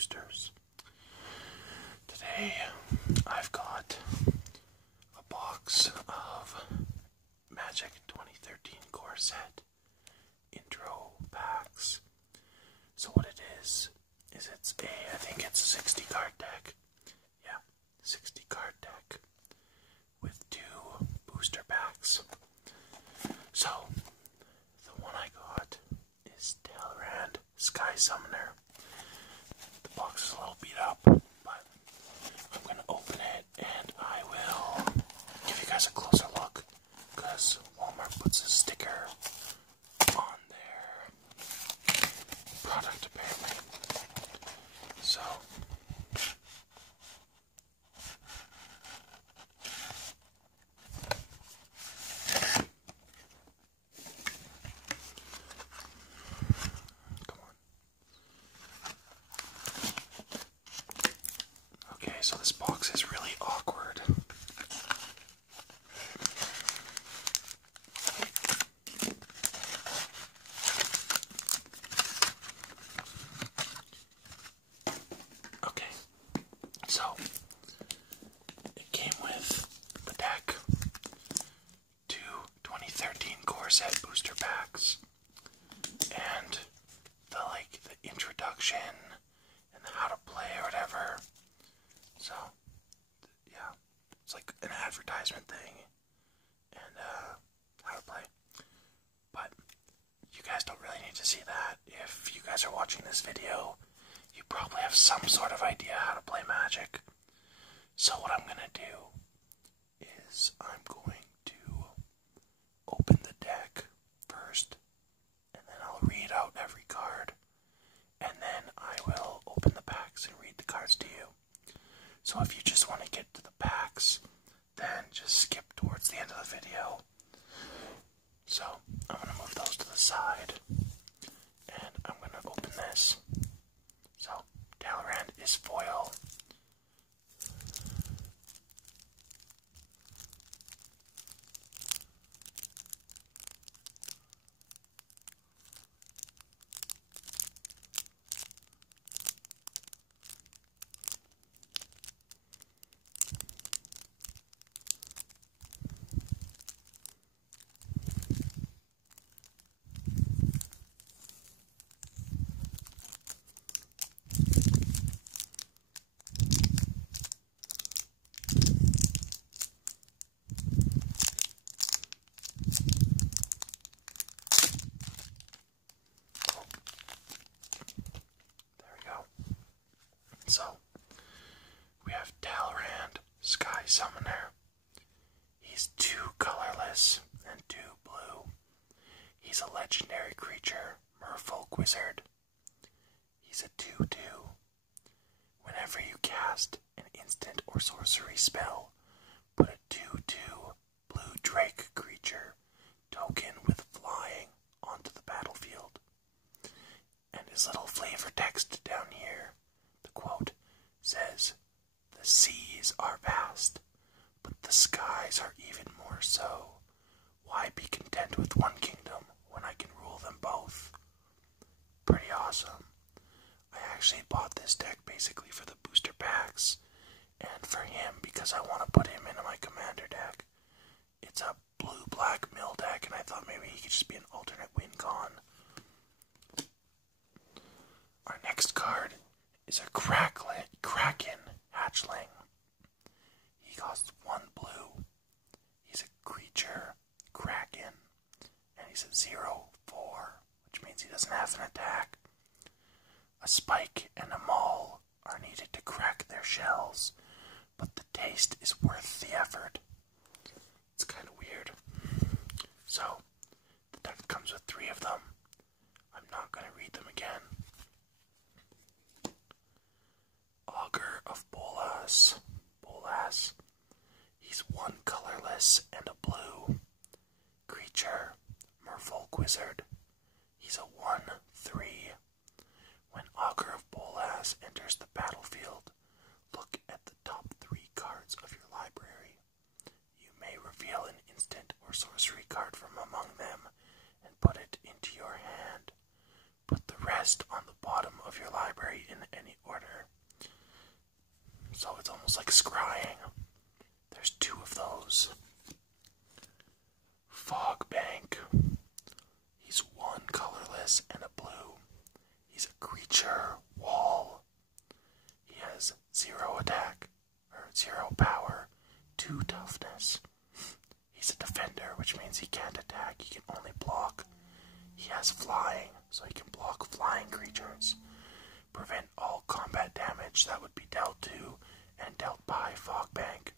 boosters. Today I've got a box of Magic 2013 core set intro packs. So what it is I think it's a 60 card deck. Yeah, 60 card deck with 2 booster packs. So the one I got is Talrand Sky Summoner. The box is a little beat up, but I'm going to open it and I will give you guys a closer look because Walmart puts a sticker on their product apparently. So okay, so this box is really awkward. Okay, so it came with the deck, 2 2013 core set booster packs, and the introduction and the how to play or whatever. So yeah, it's like an advertisement thing and how to play. But you guys don't really need to see that. If you guys are watching this video, you probably have some sort of idea how to play Magic. So what I'm gonna do is I'm going to open the deck first, and then I'll read out every card, and then I will open the packs and read the cards to you. So if you just want to get to the packs, then just skip towards the end of the video. So I'm going to move those to the side, and I'm going to open this. So Talrand is foil. So, we have Talrand Sky Summoner. He's 2 colorless and 2 blue. He's a legendary creature, merfolk wizard. He's a 2/2. Whenever you cast an instant or sorcery spell, put a 2/2 blue drake creature token with flying onto the battlefield. And his little flavor text down here, the quote, says, "The seas are vast, but the skies are even more so. Why be content with one kingdom when I can rule them both?" Pretty awesome. I actually bought this deck basically for the booster packs, and for him because I want to put him into my commander deck. It's a blue-black mill deck, and I thought maybe he could just be an alternate win con. Our next card is a Kraken hatchling. He costs 1 blue. He's a creature Kraken, and he's a 0/4, which means he doesn't have an attack. A spike and a maul are needed to crack their shells, but the taste is worth the effort. It's kind of weird. So, the deck comes with 3 of them. I'm not going to read them again. Augur of Bolas. He's 1 colorless and a blue. Creature, merfolk wizard. He's a 1/3. When Augur of Bolas enters the battlefield, look at the top 3 cards of your library. You may reveal an instant or sorcery card from among them and put it into your hand. Put the rest on the bottom of your library vary in any order. So it's almost like scrying. There's 2 of those. Fog Bank. He's 1 colorless and a blue. He's a creature wall. He has 0 attack, or 0 power, 2 toughness. He's a defender, which means he can't attack, he can only block. He has flying, so he can block flying creatures. Prevent all combat damage that would be dealt to and dealt by Fogbank.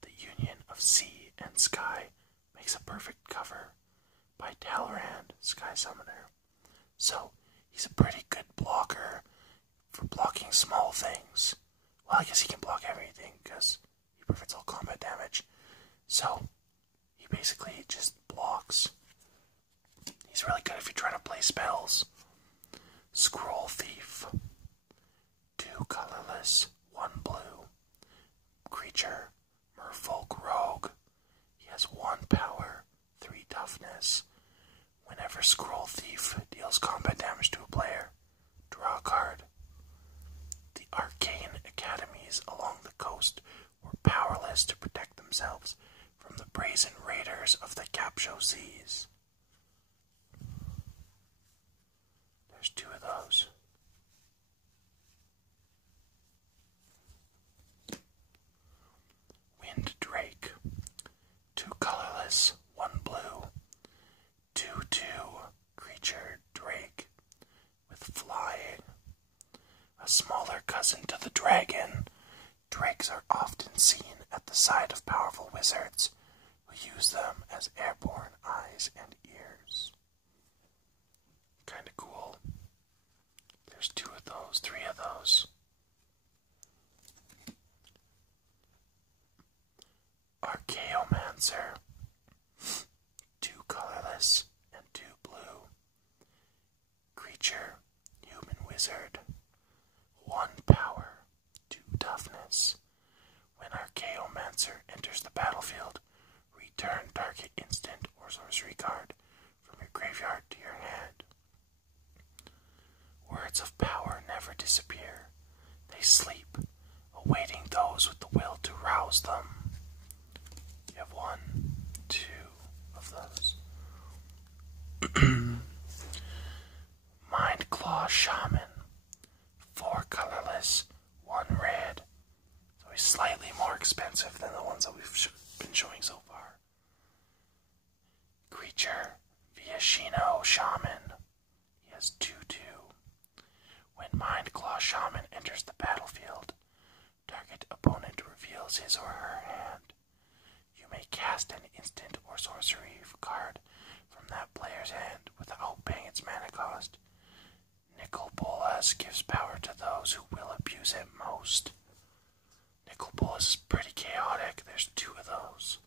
The union of sea and sky makes a perfect cover by Talrand, Sky Summoner. So, he's a pretty good blocker for blocking small things. Well, I guess he can block everything because he prevents all combat damage. So, he basically just blocks. He's really good if you're trying to play spells. Scroll Thief. 2 colorless, 1 blue. Creature, Merfolk Rogue. He has 1 power, 3 toughness. Whenever Scroll Thief deals combat damage to a player, draw a card. The arcane academies along the coast were powerless to protect themselves from the brazen raiders of the Capsho Seas. There's 2 of those. Wind Drake. 2 colorless, 1 blue. 2/2 creature drake with flying. A smaller cousin to the dragon, drakes are often seen at the side of powerful wizards who use them as airborne eyes and ears. Kinda cool. There's 2 of those, 3 of those. Archaeomancer. 2 colorless and 2 blue. Creature, human wizard. 1 power, 2 toughness. When Archaeomancer enters the battlefield, return target instant or sorcery card from your graveyard to your hand. Words of power never disappear. They sleep, awaiting those with the will to rouse them. You have 1, 2 of those. Mindclaw Shaman. 4 colorless, 1 red. So he's slightly more expensive than the ones that we've been showing so far. Creature, Viashino Shaman. He has 2/2. When Mindclaw Shaman enters the battlefield, target opponent reveals his or her hand. You may cast an instant or sorcery card from that player's hand without paying its mana cost. Nicol Bolas gives power to those who will abuse it most. Nicol Bolas is pretty chaotic. There's 2 of those.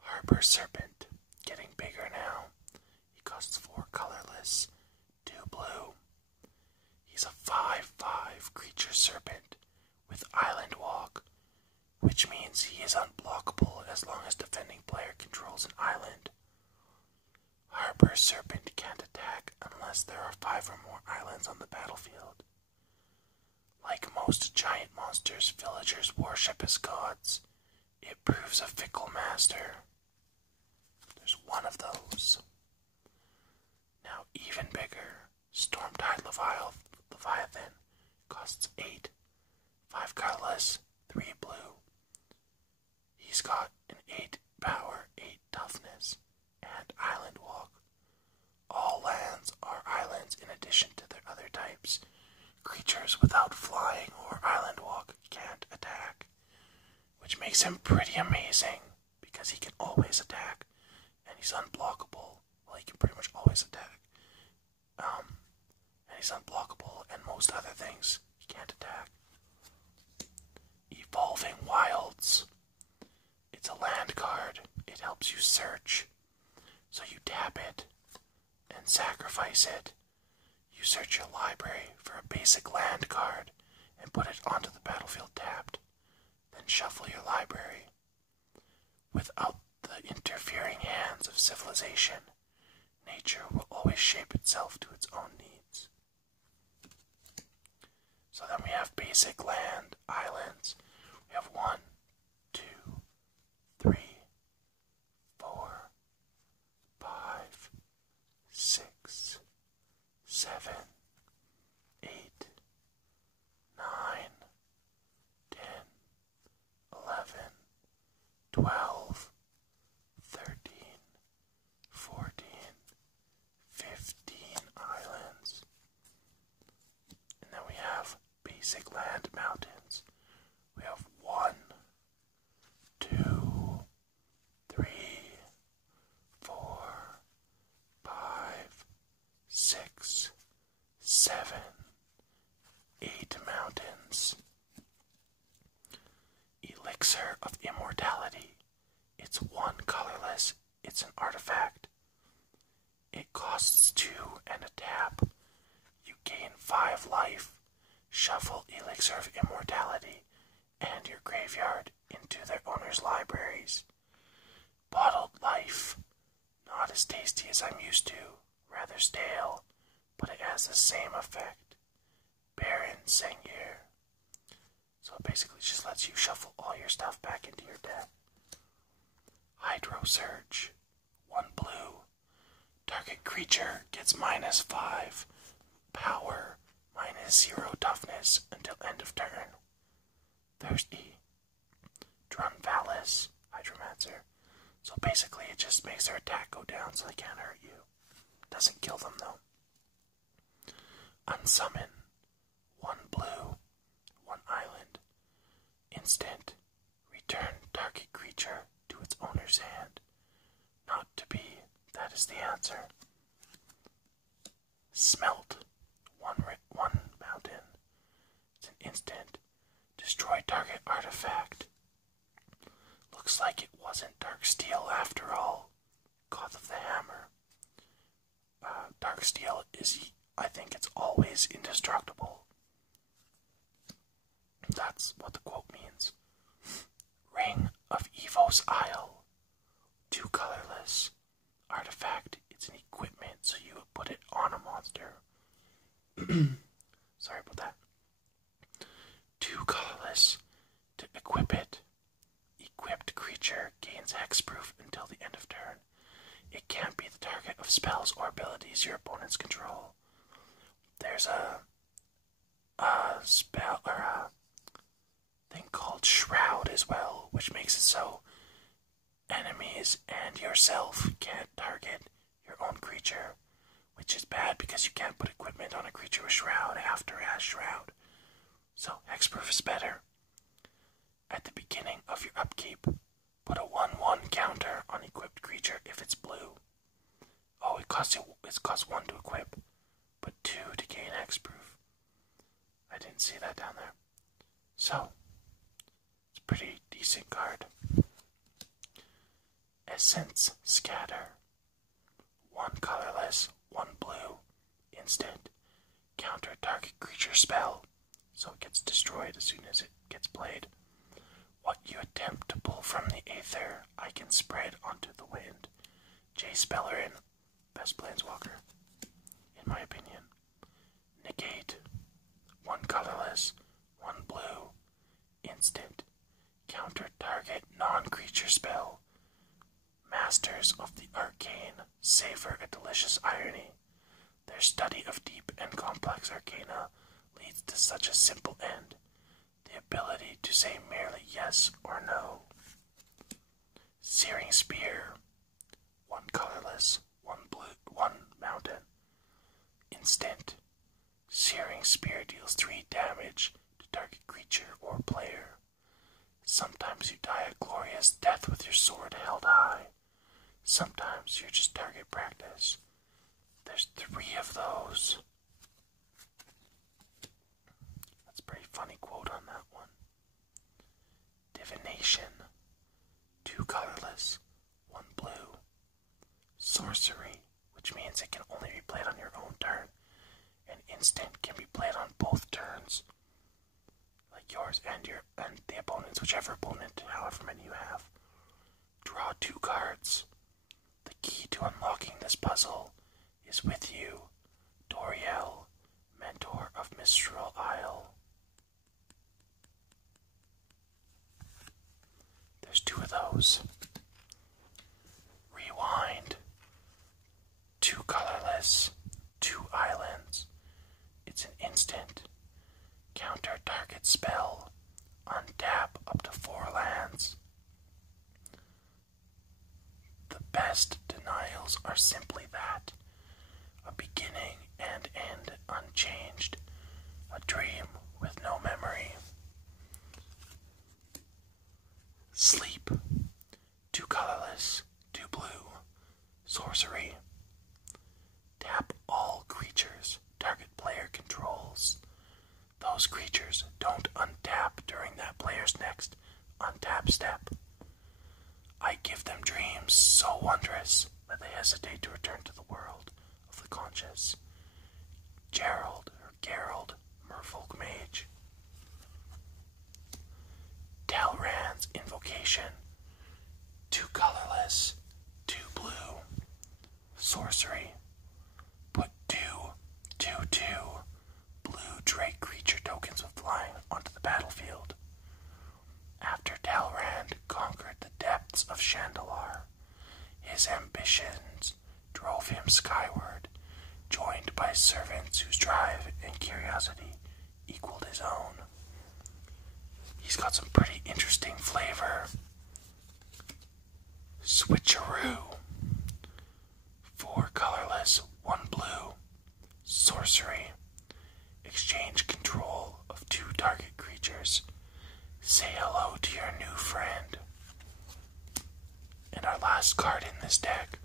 Harbor Serpent, getting bigger now. He costs 4 colorless, 2 blue. He's a 5/5 creature serpent with island walk, which means he is unblockable as long as defending player controls an island. Harbor Serpent can't attack unless there are 5 or more islands on the battlefield. Like most giant monsters villagers worship as gods, it proves a fickle master. There's 1 of those. Now even bigger, Stormtide Leviathan costs 8, 5 colorless, 3 blue. He's got an 8 power, 8 toughness, and island walk. All lands are islands in addition to their other types. Creatures without flying or island walk can't attack, which makes him pretty amazing because he can always attack and he's unblockable. Well, he can pretty much always attack. And he's unblockable, and most other things he can't attack. Evolving Wilds. It's a land card. It helps you search. So you tap it and sacrifice it. You search your library for a basic land card and put it onto the battlefield tapped. Then shuffle your library. Without the interfering hands of civilization, Nature will always shape itself to its own needs. So then we have basic land, islands. We have 1, 2, 3, 4, 5, 6, 7, 8, 9, 10, 11, 12, 13, 14, 15 islands. And then we have basic land mountains. We have 1, 2, 3, 4, 5, 6, 7, 8 mountains. Elixir of Immortality. It's 1 colorless. It's an artifact. It costs 2 and a tap. You gain 5 life. Shuffle Elixir of Immortality and your graveyard into their owner's libraries. Bottled life. Not as tasty as I'm used to. Rather stale, but it has the same effect. Baron Sengir. So it basically just lets you shuffle all your stuff back into your deck. Hydro Surge. 1 blue. Target creature gets -5 power, -0 toughness until end of turn. Thirsty. Drunvalis, Hydromancer. So basically it just makes their attack go down so they can't hurt you. Doesn't kill them though. Unsummon. 1 blue, 1 island. Instant. Return target creature to its owner's hand. Not to be. That is the answer. Smelt. 1 mountain. It's an instant. Destroy target artifact. Looks like it wasn't Dark Steel after all. God of the Hammer. Dark Steel is, I think it's always indestructible. That's what the quote means. Ring of Evo's Isle. 2 colorless. Artifact. It's an equipment, so you would put it on a monster. Sorry about that. 2 colorless. To equip it. Equipped creature gains hexproof until the end of turn. It can't be the target of spells or abilities your opponents control. There's a spell or a thing called Shroud as well, which makes it so enemies and yourself can't target your own creature, which is bad because you can't put equipment on a creature with Shroud after it has Shroud. So hexproof is better. At the beginning of your upkeep, put a 1/1 counter on equipped creature if it's blue. Oh, it costs 1 to equip, but 2 to gain hexproof. I didn't see that down there. So, it's a pretty decent card. Essence Scatter. 1 colorless, 1 blue, instant. Counter target creature spell, so it gets destroyed as soon as it gets played. What you attempt to pull from the aether, I can spread onto the wind. Jay Spellerin, best planeswalker, in my opinion. Negate. 1 colorless, 1 blue, instant. Counter target non-creature spell. Masters of the Arcane savor a delicious irony. Their study of deep and complex arcana leads to such a simple end. The ability to say merely yes or no. Searing Spear. 1 colorless, 1 blue, 1 mountain. Instant. Searing Spear deals 3 damage to target creature or player. Sometimes you die a glorious death with your sword held high. Sometimes you're just target practice. There's 3 of those. That's a pretty funny quote on that one. Divination. 2 colorless, 1 blue. Sorcery, which means it can only be played on your own turn. An instant can be played on both turns. Like yours and the opponent's, whichever opponent, however many you have. Draw 2 cards. The key to unlocking the this puzzle is with you, Doriel, mentor of Mistral Isle. There's 2 of those. Rewind. 2 colorless, 2 islands. It's an instant. Counter target spell. Untap up to 4 lands. The best denials are simply that. A beginning and end unchanged. A dream with no memory. Sleep. 2 colorless, 2 blue. Sorcery. Tap all creatures target player controls. Those creatures don't untap during that player's next untap step. I give them dreams so wondrous that they hesitate to return to the world of the conscious. Gerald, Merfolk Mage. Talrand's Invocation. 2 colorless, 2 blue. Sorcery. Put 2 blue Drake creature tokens with flying onto the battlefield. After Talrand conquered the depths of Chandalar, his ambitions drove him skyward, joined by servants whose drive and curiosity equaled his own. He's got some pretty interesting flavor. Switcheroo. 4 colorless, 1 blue. Sorcery. Exchange control of 2 target creatures. Say hello to your new friend. And our last card in this deck.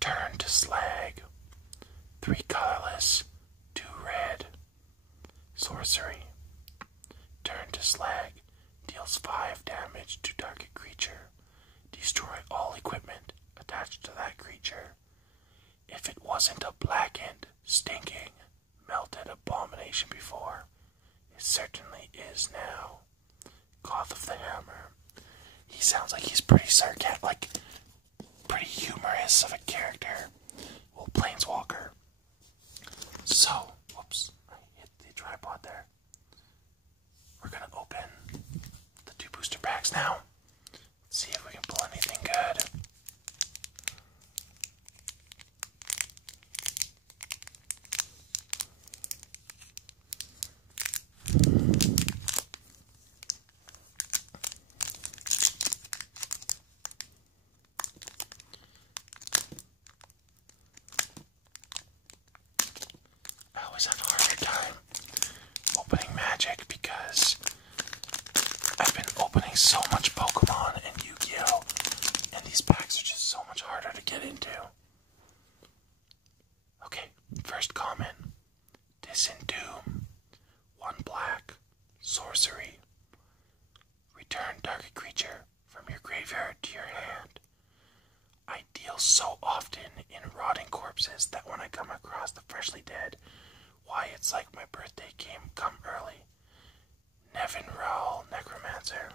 Turn to Slag. 3 colorless, 2 red. Sorcery. Turn to Slag. Deals 5 damage to target creature. Destroy all equipment attached to that creature. If it wasn't a blackened, stinking, melted abomination before, it certainly is now. Goth of the Hammer. He sounds like he's pretty sarcastic, like pretty humorous of a character. Well, Planeswalker. So, whoops, I hit the tripod there. We're gonna open the 2 booster packs now. Let's see if we can pull anything good. I always have a harder time opening Magic because I've been opening so much Pokemon and Yu-Gi-Oh! And these packs are just so much harder to get into. Okay, first common. Disendoom. 1 black. Sorcery. Return target creature from your graveyard to your hand. I deal so often in rotting corpses that when I come across the freshly dead, why it's like my birthday come early. Nevin Raul, Necromancer.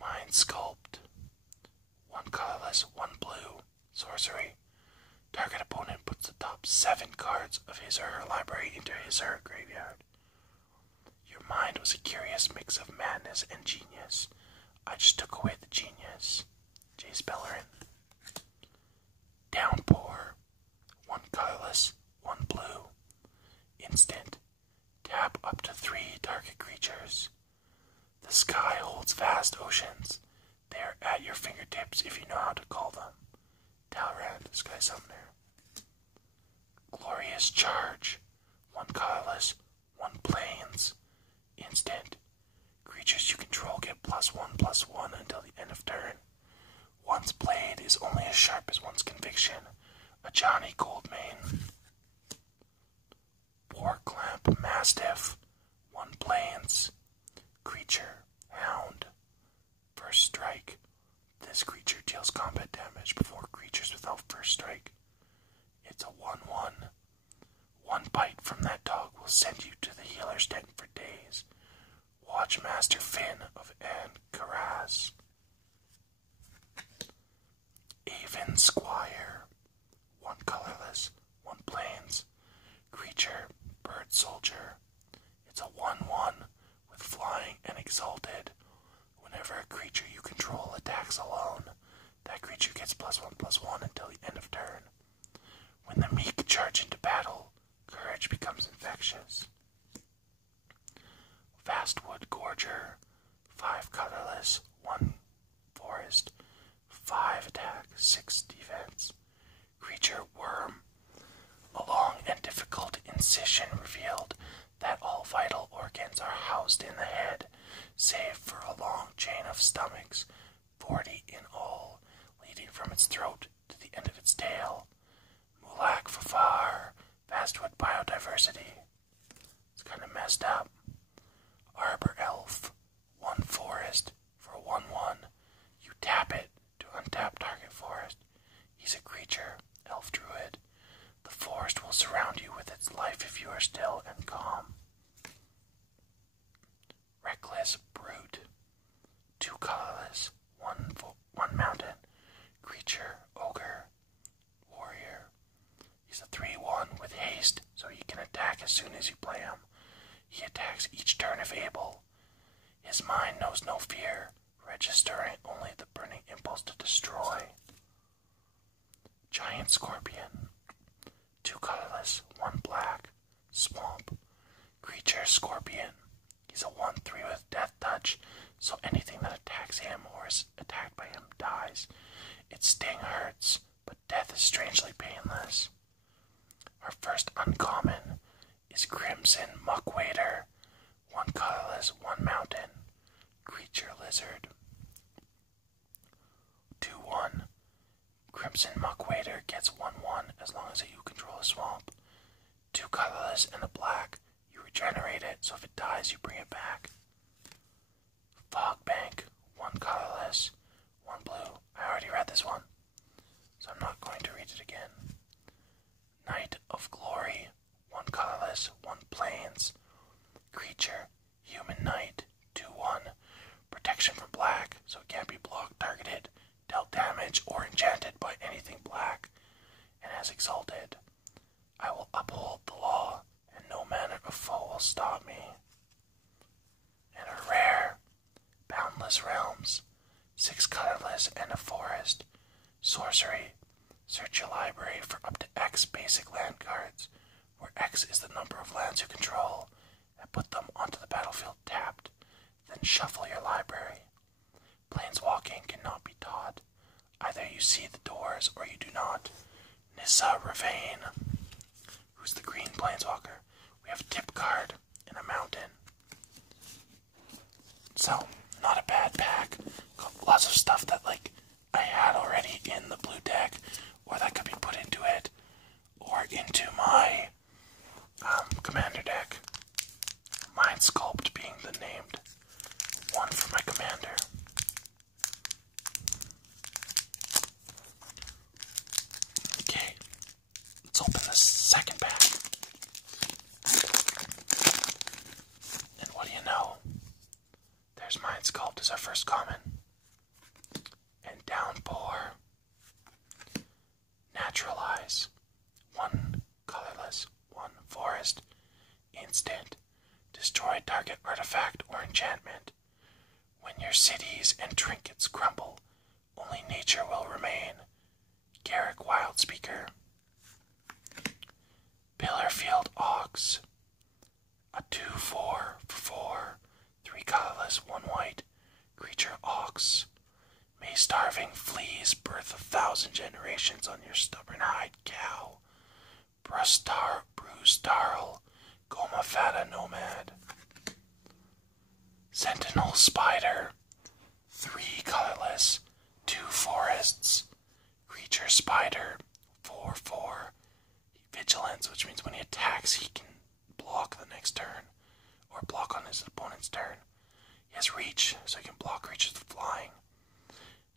Mind Sculpt. 1 colorless, 1 blue. Sorcery. Target opponent puts the top 7 cards of his or her library into his or her graveyard. Your mind was a curious mix of madness and genius. I just took away the genius. Jace Bellerin. Downpour. 1 colorless, 1 blue. Instant. Tap up to 3 target creatures. The sky holds vast oceans. They are at your fingertips if you know how to call them. Talrand, Sky Summoner. Glorious Charge. 1 colorless, 1 plains. Instant. Creatures you control get +1/+1 until the end of turn. One's blade is only as sharp as one's conviction. A Johnny Goldmane. Warclamp Mastiff. 1 plains. Creature. Hound. First strike. This creature deals combat damage before creatures without first strike. It's a 1/1. 1 bite from that dog will send you to the healer's den for days. Watch Master Finn of Anne Karaz. Dwarven Squire. 1 colorless, 1 plains. Creature, bird soldier. It's a 1/1 with flying and exalted. Whenever a creature you control attacks alone, that creature gets +1/+1 until the end of turn. When the meek charge into battle, courage becomes infectious. Vastwood Gorger, 5 colorless, 1 forest, 5 attack, 6 defense. Creature worm. A long and difficult incision revealed that all vital organs are housed in the head, save for a long chain of stomachs, 40 in all, leading from its throat to the end of its tail. Mulak Fafar, Vastwood Biodiversity. It's kind of messed up. Arbor Elf, 1 forest for 1/1. You tap it to untap target forest. He's a creature, elf druid. The forest will surround you with its life if you are still and calm. Reckless Brute, 2 colorless, 1 mountain. Creature, ogre, warrior. He's a 3/1 with haste, so he can attack as soon as you play him. He attacks each turn if able. His mind knows no fear, registering only the burning impulse to destroy. Giant Scorpion, 2 colorless, 1 black, swamp. Creature, scorpion. He's a 1/3 with death touch, so anything that attacks him or is attacked by him dies. Its sting hurts, but death is strangely painless. Our first uncommon is Crimson Muckwader, 1 colorless, 1 mountain. Creature, lizard. 2/1. Crimson Muckwader gets 1/1 as long as you control a swamp. 2 colorless and a black. You regenerate it, so if it dies, you bring it back. Fogbank, 1 colorless, 1 blue. I already read this one, so I'm not going to read it again. Knight of Glory, 1 colorless, 1 plains. Creature, human knight, 2/1. Protection from black, so it can't be blocked, targeted, dealt damage, or enchanted by anything black, and has exalted. I will uphold the law, and no manner of foe will stop me. And a rare, Boundless Realms, 6 colorless and a forest. Sorcery, search your library for up to X basic land cards, where X is the number of lands you control, and put them onto the battlefield tapped. Then shuffle your library. Planeswalking cannot be taught. Either you see the doors or you do not. Nissa Ravane, who's the green planeswalker. We have a tip card and a mountain. So, not a bad pack. Got lots of stuff that I had already in the blue deck, or that could be put into it, or into my commander deck. Mind Sculpt being the named one for my commander. Okay, let's open the second pack. And what do you know? There's Mind Sculpt as our first common. And Downpour. Naturalize. 1 colorless, 1 forest. Instant. Destroy target artifact or enchantment. When your cities and trinkets crumble, only nature will remain. Garrick Wildspeaker. Pillarfield Ox. A 2/4 for 4. 3 colorless, 1 white. Creature Ox. May starving fleas birth 1,000 generations on your stubborn hide, cow. Brustarl. Goma Fata Nomad. Sentinel Spider. 3 colorless, 2 forests. Creature Spider. 4/4. Vigilance, which means when he attacks, he can block the next turn, or block on his opponent's turn. He has reach, so he can block creatures with flying.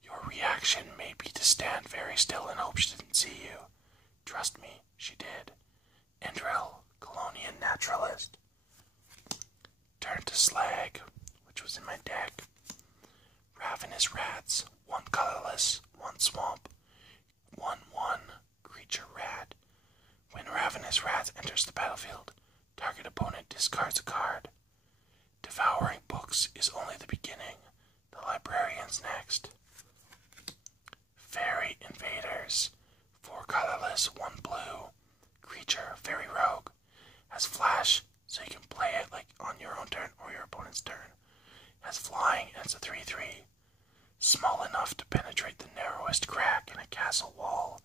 Your reaction may be to stand very still and hope she didn't see you. Trust me, she did. Endrel, Colonian Naturalist. Turn to Slag, which was in my deck. Ravenous Rats, 1 colorless, 1 swamp. 1/1 creature rat. When Ravenous Rat enters the battlefield, target opponent discards a card. Devouring Books is only the beginning. The Librarian's next. Fairy Invaders. 4 colorless, 1 blue. Creature, Fairy Rogue. Has flash, so you can play it like on your own turn or your opponent's turn. Has flying and it's a 3/3. Small enough to penetrate the narrowest crack in a castle wall,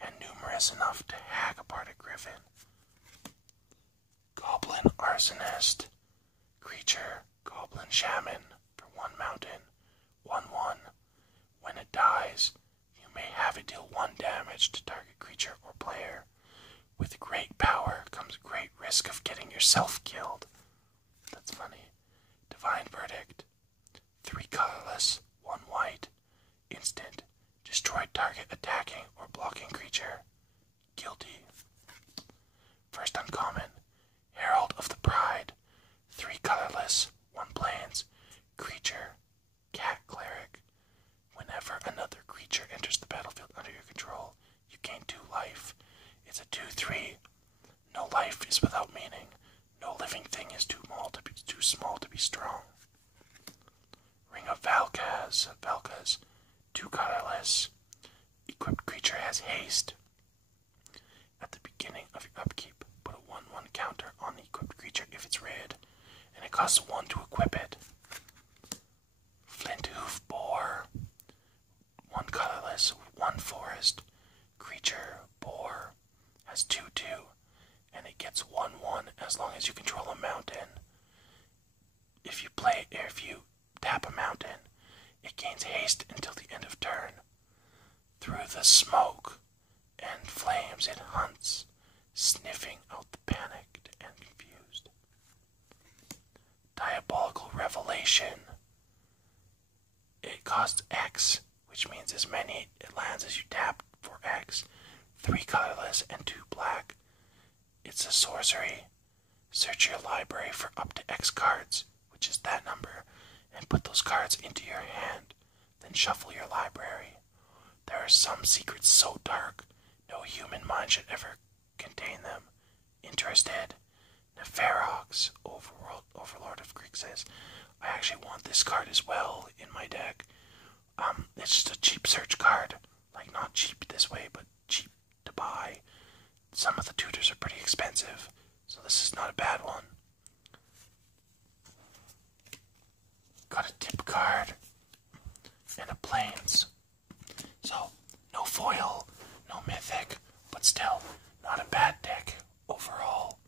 and numerous enough to hack apart a griffin. Goblin Arsonist. Creature, Goblin Shaman, for 1 mountain, 1/1. When it dies, you may have it deal 1 damage to target creature or player. With great power comes great risk of getting yourself killed. That's funny. Divine Verdict. 3 colorless, 1 white. Instant. Destroy target attacking or blocking creature. Guilty. First uncommon. Herald of the Pride. 3 colorless, 1 plains. Creature. Cat Cleric. Whenever another creature enters the battlefield under your control, you gain 2 life. It's a 2/3. No life is without meaning. No living thing is too small to be strong. Ring of Valkaz. Valkaz. 2 colorless. Equipped creature has haste. At the beginning of your upkeep, put a 1/1 counter on the equipped creature if it's red, and it costs 1 to equip it. Flint Hoof Boar. 1 colorless, 1 forest. Creature, boar. Has 2/2, and it gets 1/1 as long as you control a mountain. If you tap a mountain, it gains haste until the end of turn. Through the smoke and flames it hunts, sniffing out the panicked and confused. Diabolical Revelation. It costs X, which means as many it lands as you tap for X. 3 colorless and 2 black. It's a sorcery. Search your library for up to X cards, which is that number, and put those cards into your hand. Then shuffle your library. There are some secrets so dark, no human mind should ever contain them. Interested? Neferox, Overlord of Grixis. I actually want this card as well in my deck. It's just a cheap search card. Like, not cheap this way, but cheap to buy. Some of the tutors are pretty expensive, so this is not a bad one. Got a tip card and a plains. So, no foil, no mythic, but still not a bad deck overall.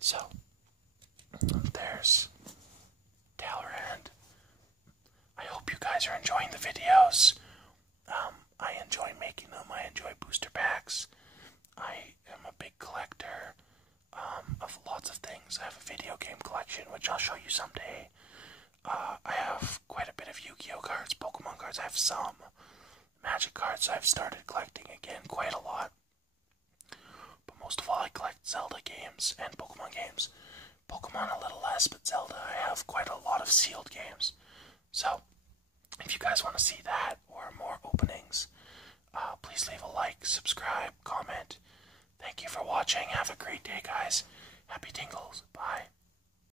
So, there's Talrand. I hope you guys are enjoying the videos. I enjoy making them. I enjoy booster packs. I am a big collector of lots of things. I have a video game collection, which I'll show you someday. I have quite a bit of Yu-Gi-Oh cards, Pokemon cards. I have some Magic cards. I've started collecting again quite a lot. But most of all, I collect Zelda games and Pokemon games. Pokemon a little less, but Zelda, I have quite a lot of sealed games. So, if you guys want to see that or more openings, please leave a like, subscribe, comment. Thank you for watching. Have a great day, guys. Happy tingles. Bye.